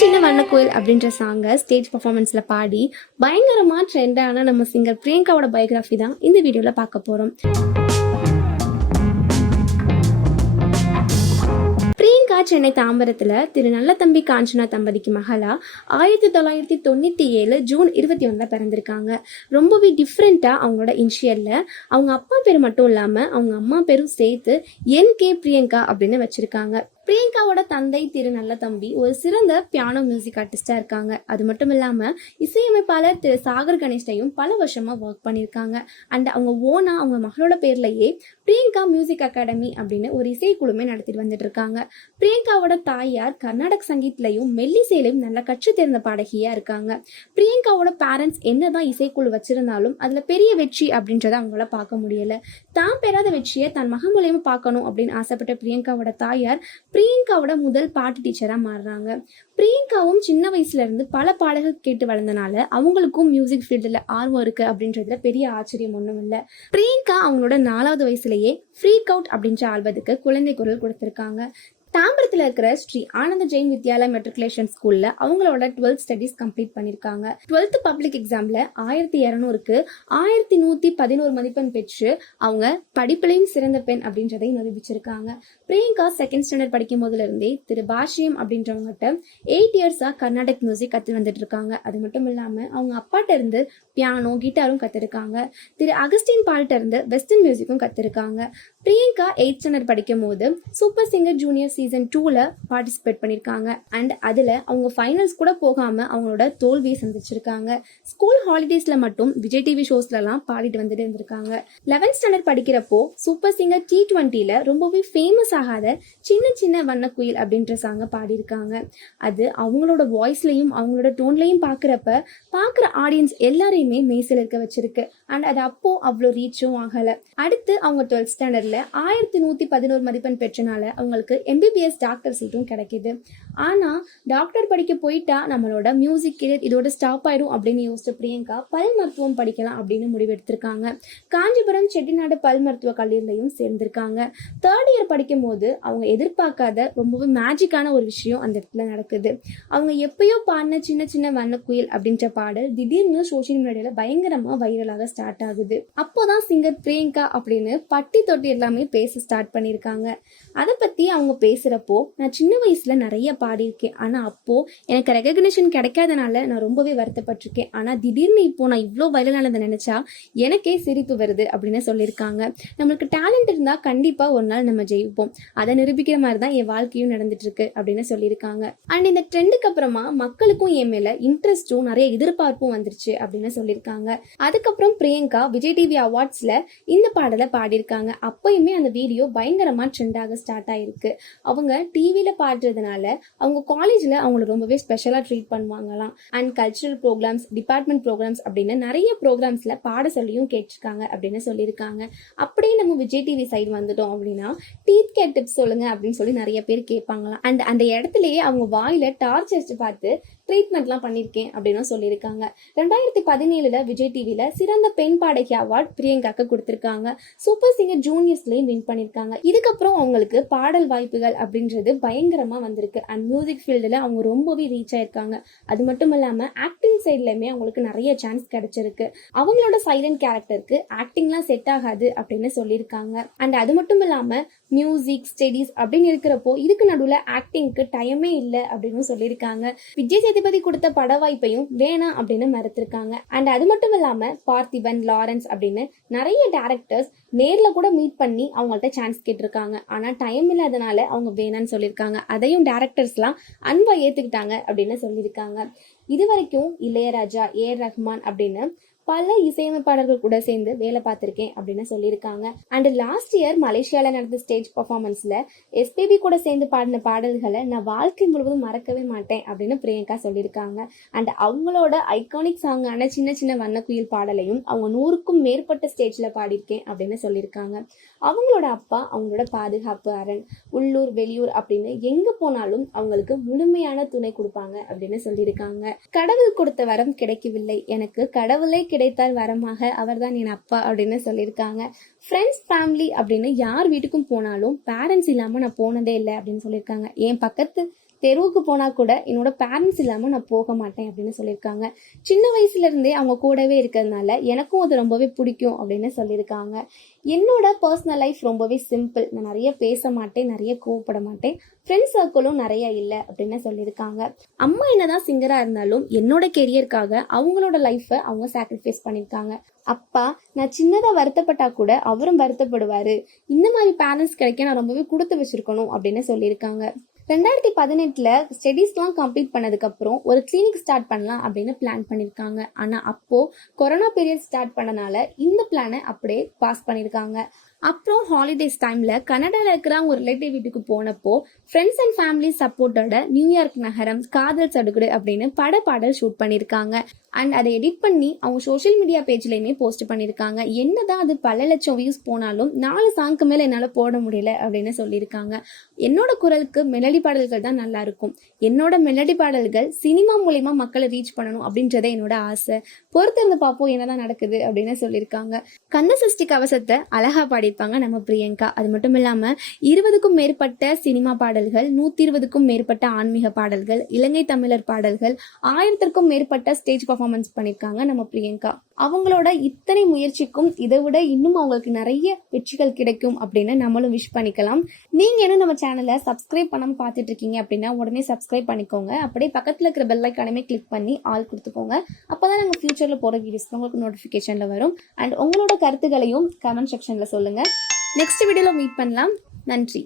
சின்ன வண்ணக்கோயில் அப்படின்ற சாங்கை ஸ்டேஜ் பர்ஃபார்மன்ஸில் பாடி பயங்கரமாக ட்ரெண்டான நம்ம சிங்கர் பிரியங்காவோட பயோகிராஃபி தான் இந்த வீடியோவில் பார்க்க போகிறோம். பிரியங்கா சென்னை தாம்பரத்தில் திரு நல்லதம்பி காஞ்சனா தம்பதிக்கு மகளா 1997 ஜூன் 21 பிறந்திருக்காங்க. ரொம்பவே டிஃப்ரெண்ட்டாக அவங்களோட இனிஷியலில் அவங்க அப்பா பேர் மட்டும் இல்லாமல் அவங்க அம்மா பேரும் சேர்த்து NK பிரியங்கா அப்படின்னு வச்சுருக்காங்க. பிரியங்காவோட தந்தை திரு நல்லதம்பி ஒரு சிறந்த பியானோ மியூசிக் ஆர்டிஸ்டாக இருக்காங்க. அது மட்டும் இல்லாமல் இசையமைப்பாளர் திரு சாகர் கணேஷ்டையும் பல வருஷமாக ஒர்க் பண்ணியிருக்காங்க. அண்ட் அவங்க ஓனாக அவங்க மகளோட பேர்லையே பிரியங்கா மியூசிக் அகாடமி அப்படின்னு ஒரு இசைக்குழுமே நடத்திட்டு வந்துட்டு இருக்காங்க. பிரியங்காவோட தாயார் கர்நாடக சங்கீத்லையும் மெல்லிசையிலையும் நல்ல கற்று தேர்ந்த பாடகியாக இருக்காங்க. பிரியங்காவோட பேரண்ட்ஸ் என்னதான் இசைக்குழு வச்சிருந்தாலும் அதில் பெரிய வெற்றி அப்படின்றத அவங்களால பார்க்க முடியலை. தான் பெறாத வெற்றியை தன் மகன் மூலியமா பார்க்கணும் அப்படின்னு ஆசைப்பட்ட பிரியங்காவோட தாயார் பிரியங்காவோட முதல் பாட்டு டீச்சராக மாறுறாங்க. பிரியங்காவும் சின்ன வயசுல இருந்து பல பாடல்கள் கேட்டு வளர்ந்தனால அவங்களுக்கும் மியூசிக் ஃபீல்டில் ஆர்வம் இருக்கு அப்படின்றதுல பெரிய ஆச்சரியம் ஒன்றும் இல்லை. பிரியங்கா அவங்களோட 4வது வயசுலயே ஃப்ரீக் அவுட் அப்படின்ற ஆல்பத்துக்கு குழந்தை குரல் கொடுத்திருக்காங்க. தாம்பரத்தில் இருக்கிற ஸ்ரீ ஆனந்த ஜெயின் வித்யாலயா மெட்ரிகுலேஷன் ஸ்கூல்ல அவங்களோட 12th ஸ்டடீஸ் கம்ப்ளீட் பண்ணியிருக்காங்க. 12th பப்ளிக் எக்ஸாம்ல 1200க்கு 1111 மதிப்பெண் பெற்று அவங்க படிப்பிலையும் சிறந்த பெண் அப்படின்றதை நிரூபிச்சிருக்காங்க. பிரியங்கா 2nd ஸ்டாண்டர்ட் படிக்கும் போதுல இருந்தே திரு பாஷ்யம் அப்படின்றவங்ககிட்ட 8 இயர்ஸா கர்நாடக் மியூசிக் கற்று வந்துட்டு இருக்காங்க. அது மட்டும் இல்லாம அவங்க அப்பாட்ட இருந்து பியானோ கிட்டாரும் கத்திருக்காங்க. திரு அகஸ்டின் பால்ட்ட இருந்து வெஸ்டர்ன் மியூசிக்கும் கத்திருக்காங்க. பிரியங்கா 8th ஸ்டாண்டர்ட் படிக்கும் போது சூப்பர் சிங்கர் ஜூனியர் சீசன் 2ல பார்ட்டிசிபேட் பண்ணியிருக்காங்க. அண்ட் அதில் அவங்க ஃபைனல்ஸ் கூட போகாமல் அவங்களோட தோல்வியை சந்திச்சிருக்காங்க. ஸ்கூல் ஹாலிடேஸில் மட்டும் விஜய் டிவி ஷோஸ்லலாம் பாடிட்டு வந்துட்டு இருந்திருக்காங்க. 11th ஸ்டாண்டர்ட் படிக்கிறப்போ சூப்பர் சிங்கர் T20ல ரொம்பவே ஃபேமஸ் ஆகாத சின்ன சின்ன வண்ணக்குயில் அப்படின்ற சாங்கை பாடியிருக்காங்க. அது அவங்களோட வாய்ஸ்லையும் அவங்களோட டோன்லையும் பார்க்குற ஆடியன்ஸ் எல்லாரையுமே மெய்சில் இருக்க வச்சிருக்கு. அண்ட் அது அப்போ அவ்வளோ ரீச்சும் ஆகலை. அடுத்து அவங்க 12th ஸ்டாண்டர்ட்ல 1111 மதிப்பெண் பெற்றனால அவங்களுக்கு MBBS டாக்டர் சீட்டும் கிடைக்கிது. ஆனால் டாக்டர் படிக்க போயிட்டா நம்மளோட மியூசிக் கெரியர் இதோட ஸ்டாப் ஆயிடும் அப்படின்னு யோசிச்ச பிரியங்கா பல் மருத்துவம் படிக்கலாம் அப்படின்னு முடிவெடுத்திருக்காங்க. காஞ்சிபுரம் செட்டிநாடு பல் மருத்துவ கல்லூரியிலையும் சேர்ந்திருக்காங்க. 3rd இயர் படிக்கும் போது அவங்க எதிர்பார்க்காத ரொம்பவே மேஜிக்கான ஒரு விஷயம் அந்த இடத்துல நடக்குது. அவங்க எப்பயோ பாடின சின்ன சின்ன வண்ணக்குயில் அப்படின்ற பாடல் திடீர்னு சோஷியல் மீடியால பயங்கரமா வைரலாக ஸ்டார்ட் ஆகுது. அப்போதான் சிங்கர் பிரியங்கா அப்படின்னு பட்டி தொட்டி எல்லாமே பேச ஸ்டார்ட் பண்ணியிருக்காங்க. அதை பத்தி அவங்க பேசுறப்போ நான் சின்ன வயசுல நிறைய பாடியிருக்கேன். ஆனா அப்போ எனக்கு ரெகக்னிஷன் கிடைக்காதனால நான் ரொம்பவே வருத்தப்பட்டிருக்கேன். ஆனா திடீர்னு இப்போ நான் இவ்வளோ வைரலானதை நினைச்சா எனக்கே சிரிப்பு வருது அப்படின்னு சொல்லியிருக்காங்க. நம்மளுக்கு டேலண்ட் இருந்தா கண்டிப்பா ஒரு நாள் நம்ம ஜெயிப்போம். அதை நிரூபிக்கிற மாதிரி தான் என் வாழ்க்கையும் நடந்துட்டு இருக்கு அப்படின்னு சொல்லியிருக்காங்க. அண்ட் இந்த ட்ரெண்டுக்கு அப்புறமா மக்களுக்கும் என் மேல இன்ட்ரெஸ்டும் நிறைய எதிர்பார்ப்பும் வந்துருச்சு அப்படின்னு சொல்லியிருக்காங்க. அதுக்கப்புறம் பிரியங்கா விஜய் டிவி அவார்ட்ஸ்ல இந்த பாடலை பாடியிருக்காங்க. அப்பயுமே அந்த வீடியோ பயங்கரமா ட்ரெண்டாக ஸ்டார்ட் ஆயிருக்கு. அவங்க டிவியில பாடுறதுனால அவங்க காலேஜ்ல அவங்களை ரொம்பவே ஸ்பெஷலா ட்ரீட் பண்ணுவாங்களாம். And cultural programmes, department programmes அப்படின்னு நிறைய ப்ரோக்ராம்ஸ்ல பாட சொல்லியும் கேட்டிருக்காங்க அப்படின்னு சொல்லியிருக்காங்க. அப்படியே நம்ம விஜய் டிவி சைடு வந்துட்டோம் அப்படின்னா டீத் கேர் டிப்ஸ் சொல்லுங்க அப்படின்னு சொல்லி நிறைய பேர் கேட்பாங்களாம். அண்ட் அந்த இடத்துலயே அவங்க வாயில டார்ச் அடிச்சு பார்த்து ட்ரீட்மெண்ட்லாம் பண்ணியிருக்கேன் அப்படின்னு சொல்லியிருக்காங்க. 2017 விஜய் டிவியில சிறந்த பெண் பாடகி அவார்ட் பிரியங்காக்கு கொடுத்திருக்காங்க. சூப்பர் சிங்கர் ஜூனியர்ஸ்லயும் வின் பண்ணியிருக்காங்க. இதுக்கப்புறம் அவங்களுக்கு பாடல் வாய்ப்புகள் அப்படின்றது பயங்கரமா வந்திருக்கு. அண்ட் மியூசிக் ஃபீல்டில் அவங்க ரொம்பவே ரீச் ஆயிருக்காங்க. அது மட்டும் இல்லாம ஆக்டிங் சைட்லயுமே அவங்களுக்கு நிறைய சான்ஸ் கிடைச்சிருக்கு. அவங்களோட சைலண்ட் கேரக்டருக்கு ஆக்டிங்லாம் செட் ஆகாது அப்படின்னு சொல்லியிருக்காங்க. அண்ட் அது மட்டும் இல்லாம மியூசிக் ஸ்டடீஸ் அப்படின்னு இருக்கிறப்போ இதுக்கு நடுவில் ஆக்டிங்க்கு டைமே இல்லை அப்படின்னு சொல்லியிருக்காங்க. விஜய் சேதுபதி கொடுத்த பட வாய்ப்பையும் வேணாம் அப்படின்னு மறுத்திருக்காங்க. அண்ட் அது மட்டும் இல்லாம பார்த்திபன், லாரன்ஸ் அப்படின்னு நிறைய டேரக்டர்ஸ் நேர்ல கூட மீட் பண்ணி அவங்கள்ட்ட சான்ஸ் கேட்டிருக்காங்க. ஆனா டைம் இல்லாதனால அவங்க வேணான்னு சொல்லியிருக்காங்க. அதையும் டேரக்டர்ஸ்லாம் அன்பா ஏத்துக்கிட்டாங்க அப்படின்னு சொல்லியிருக்காங்க. இது வரைக்கும் இளையராஜா, AR ரஹ்மான் அப்படின்னு பல இசையமைப்பாளர்கள் கூட சேர்ந்து வேலை பார்த்திருக்கேன் அப்படின்னு சொல்லியிருக்காங்க. அண்ட் லாஸ்ட் இயர் மலேசியால நடந்த ஸ்டேஜ் பர்ஃபார்மன்ஸ்ல SPB கூட சேர்ந்து பாடின பாடல்களை நான் வாழ்க்கை முழுவதும் மறக்கவே மாட்டேன் அப்படின்னு பிரியங்கா சொல்லியிருக்காங்க. அண்ட் அவங்களோட ஐகானிக் சாங்கான சின்ன சின்ன வண்ணக்குயில் பாடலையும் அவங்க 100க்கும் மேற்பட்ட ஸ்டேஜ்ல பாடியிருக்கேன் அப்படின்னு சொல்லியிருக்காங்க. அவங்களோட அப்பா அவங்களோட பாதுகாப்பு அரண். உள்ளூர் வெளியூர் அப்படின்னு எங்க போனாலும் அவங்களுக்கு முழுமையான துணை கொடுப்பாங்க அப்படின்னு சொல்லியிருக்காங்க. கடவுள் கொடுத்த வரம் கிடைக்கவில்லை, எனக்கு கடவுளை கிடைத்தால் வரமாக அவர்தான் என் அப்பா அப்படின்னு சொல்லியிருக்காங்க. ஃப்ரெண்ட்ஸ், ஃபேமிலி அப்படின்னு யார் வீட்டுக்கும் போனாலும் பேரண்ட்ஸ் இல்லாமல் நான் போனதே இல்லை அப்படின்னு சொல்லியிருக்காங்க. என் பக்கத்து தெருவுக்கு போனா கூட என்னோட பேரண்ட்ஸ் இல்லாம நான் போக மாட்டேன் அப்படின்னு சொல்லியிருக்காங்க. சின்ன வயசுல இருந்தே அவங்க கூடவே இருக்கிறதுனால எனக்கும் அது ரொம்பவே பிடிக்கும் அப்படின்னு சொல்லியிருக்காங்க. என்னோட பர்சனல் லைஃப் ரொம்பவே சிம்பிள். நான் நிறைய பேச மாட்டேன், நிறைய கோவப்பட மாட்டேன், ஃப்ரெண்ட்ஸ் சர்க்கிளும் நிறைய இல்லை அப்படின்னு சொல்லியிருக்காங்க. அம்மா என்னதான் சிங்கரா இருந்தாலும் என்னோட கெரியருக்காக அவங்களோட லைஃப்பை அவங்க சாக்ரிஃபைஸ் பண்ணியிருக்காங்க. அப்பா நான் சின்னதா வருத்தப்பட்டா கூட அவரும் வருத்தப்படுவாரு. இந்த மாதிரி பேரண்ட்ஸ் கிடைக்க நான் ரொம்பவே கொடுத்து வச்சிருக்கணும் அப்படின்னு சொல்லியிருக்காங்க. 2018 ஸ்டடீஸ்லாம் கம்ப்ளீட் பண்ணதுக்கு அப்புறம் ஒரு கிளினிக் ஸ்டார்ட் பண்ணலாம் அப்படின்னு பிளான் பண்ணியிருக்காங்க. ஆனா அப்போ கொரோனா பீரியட் ஸ்டார்ட் பண்ணனால இந்த பிளானை அப்படியே பாஸ் பண்ணியிருக்காங்க. அப்புறம் ஹாலிடேஸ் டைம்ல கனடால இருக்கிற ஒரு ரிலேட்டிவ் வீட்டுக்கு போனப்போ ஃப்ரெண்ட்ஸ் அண்ட் ஃபேமிலி சப்போர்ட்டோட நியூயார்க் நகரம், காதல் சடுகுடு அப்படின்னு பாடல் ஷூட் பண்ணியிருக்காங்க. அண்ட் அதை எடிட் பண்ணி அவங்க சோஷியல் மீடியா பேஜ்லயுமே போஸ்ட் பண்ணியிருக்காங்க. என்னதான் அது பல லட்சம் வியூஸ் போனாலும் 4 சாங்க்கு மேல என்னால் போட முடியல அப்படின்னு சொல்லியிருக்காங்க. என்னோட குரலுக்கு மெலடி பாடல்கள் தான் நல்லா இருக்கும். என்னோட மெலடி பாடல்கள் சினிமா மூலியமா மக்களை ரீச் பண்ணணும் அப்படின்றதே என்னோட ஆசை. பொறுத்திருந்து பார்ப்போம் என்னதான் நடக்குது அப்படின்னு சொல்லியிருக்காங்க. கந்த சஷ்டி கவசத்தை அழகா பாடியிருப்பாங்க நம்ம பிரியங்கா. அது மட்டும் இல்லாம 20க்கும் மேற்பட்ட சினிமா பாடல்கள், 120க்கும் மேற்பட்ட ஆன்மீக பாடல்கள், இலங்கை தமிழர் பாடல்கள், 1000க்கும் மேற்பட்ட ஸ்டேஜ் பர்ஃபார்மன்ஸ் பண்ணியிருக்காங்க நம்ம பிரியங்கா. அவங்களோட இத்தனை முயற்சிக்கும் இதை விட இன்னும் அவங்களுக்கு நிறைய வெற்றிகள் கிடைக்கும் அப்படின்னு நம்மளும் விஷ் பண்ணிக்கலாம். நீங்க இன்னும் நம்ம சேனலை சப்ஸ்கிரைப் பண்ணாம பார்த்துட்டு இருக்கீங்க அப்படின்னா உடனே சப்ஸ்கிரைப் பண்ணிக்கோங்க. அப்படியே பக்கத்துல இருக்கிற பெல் ஐக்கானமே கிளிக் பண்ணி ஆல் கொடுத்துக்கோங்க. அப்பதான் நாங்கள் ஃபியூச்சர்ல போற வீடியோஸ் உங்களுக்கு நோட்டிபிகேஷன்ல வரும். அண்ட் உங்களோட கருத்துக்களையும் கமெண்ட் செக்ஷன்ல சொல்லுங்க. நெக்ஸ்ட் வீடியோல மீட் பண்ணலாம். நன்றி.